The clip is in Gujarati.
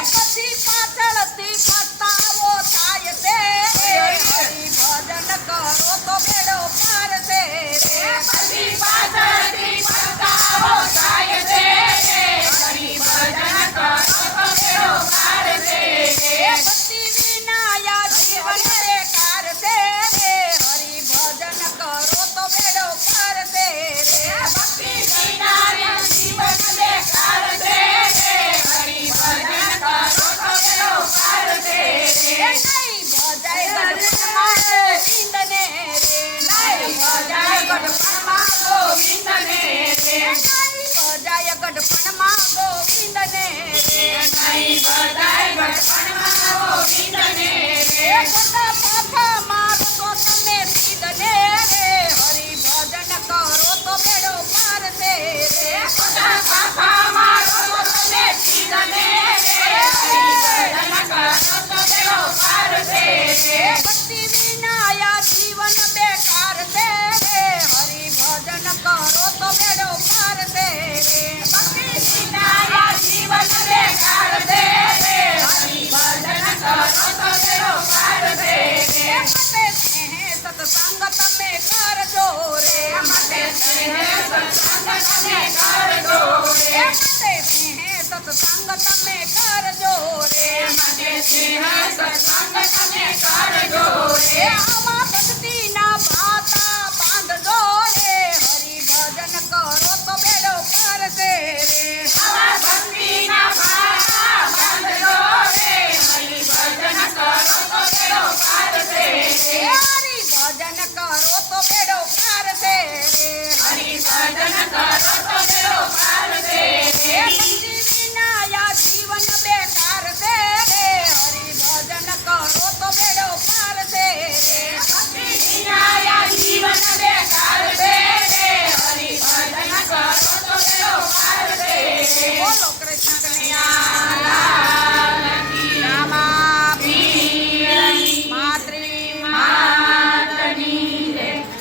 પછી પાછળથી પસ્તાવો થાય છે હરિ ભજન કરો તો બેડો પાર છે પછી પાછળથી પસ્તાવો થાય છે હરિ ભજન કરો તો બેડો પાર છે ભક્તિ વિનાયા જીવન બેકાર છે હરિ ભજન કરો તો બેડો પાર છે ભક્તિ વિના જીવન બેકાર છે હરિ ભજન કરો તો બેડો પાર છે નહીં ભજાય ગઢપણમાં ગોવિંદને રે નહીં ભજાય ગઢપણમાં ગોવિંદને રે નહીં ભજાય ગઢપણમાં ગોવિંદને રે નહીં ભજાય ગઢપણમાં ગોવિંદને રે ખોટા પાછા મારો તો તમે સીધને રે હરિ ભજન કરો તો બેડો પાર છે રે ખોટા પાપા મારો તો તમે સીધને રે હરિ ભજન કરો તો બેડો પાર છે ભક્તિ વિનાયા જીવન બેકાર છે હરિ ભજન કરો તો બેડો પાર છે ભક્તિ વિના જીવન બેકાર છે હરિ ભજન કરો તો બેડો પાર છે મતે સ્નેહ સત્સંગ તમે કરજો રે મતે સ્નેહ સત્સંગ